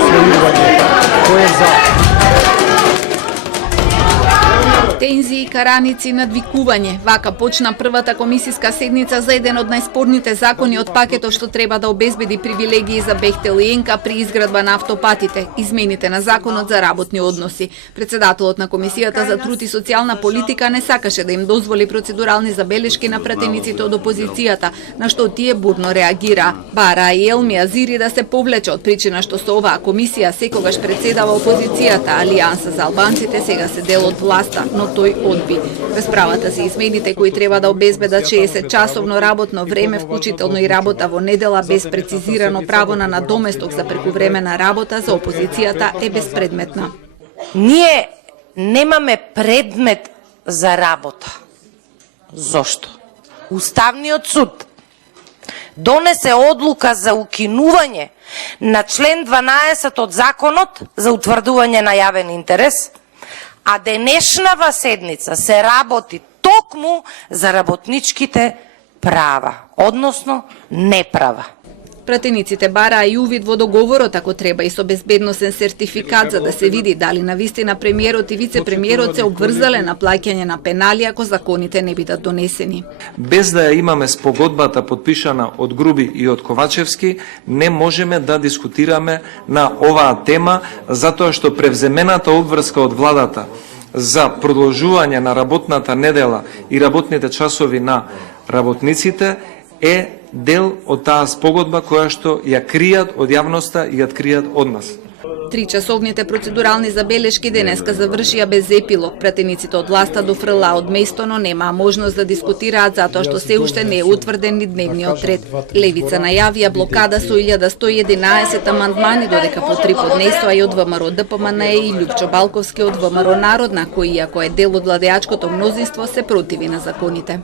освојување. Кој е за? Тензии, караници, надвикување. Вака почна првата комисиска седница за еден од најспорните закони од пакетот што треба да обезбеди привилегии за Бехтел и ЕНКА при изградба на автопатите, измените на законот за работни односи. Председателот на Комисијата за труд и социјална политика не сакаше да им дозволи процедурални забелешки на пратениците од опозицијата, на што тие бурно реагира. Бара и Елми Азири да се повлече од причина што со оваа комисија секогаш председава опозицијата, Алијанса за албанците сега се дел од власта, но тој одби. Расправата за измените кои треба да обезбедат 60-часовно работно време, вклучително и работа во недела без прецизирано право на надоместок за прекувремена работа за опозицијата е безпредметна. Ние немаме предмет за работа. Зошто? Уставниот суд донесе одлука за укинување на член 12 од законот за утврдување на јавен интерес, а денешнава седница се работи токму за работничките права, односно неправа. Пратениците бараа и увид во договорот ако треба и со безбедносен сертификат за да се види дали навистина премиерот и вице-премиерот се обврзале на плаќање на пенали ако законите не бидат донесени. Без да ја имаме спогодбата подпишана од Груби и од Ковачевски, не можеме да дискутираме на оваа тема, затоа што превземената обврска од владата за продолжување на работната недела и работните часови на работниците е дел од таа спогодба која што ја кријат од јавноста и ја кријат од нас. 3-часовните процедурални забелешки денеска завршија без епилог. Пратениците од власта дофрла од место, но немаа можност да дискутираат затоа што се уште не е утврден ни дневниот ред. Левица најавија блокада со 1111 амандмани, додека по 3 поднесоа и од ВМРО ДПМНЕ и Љупчо Балковски од ВМРО Народна, кој иако е дел од владеачкото мнозинство се противи на законите.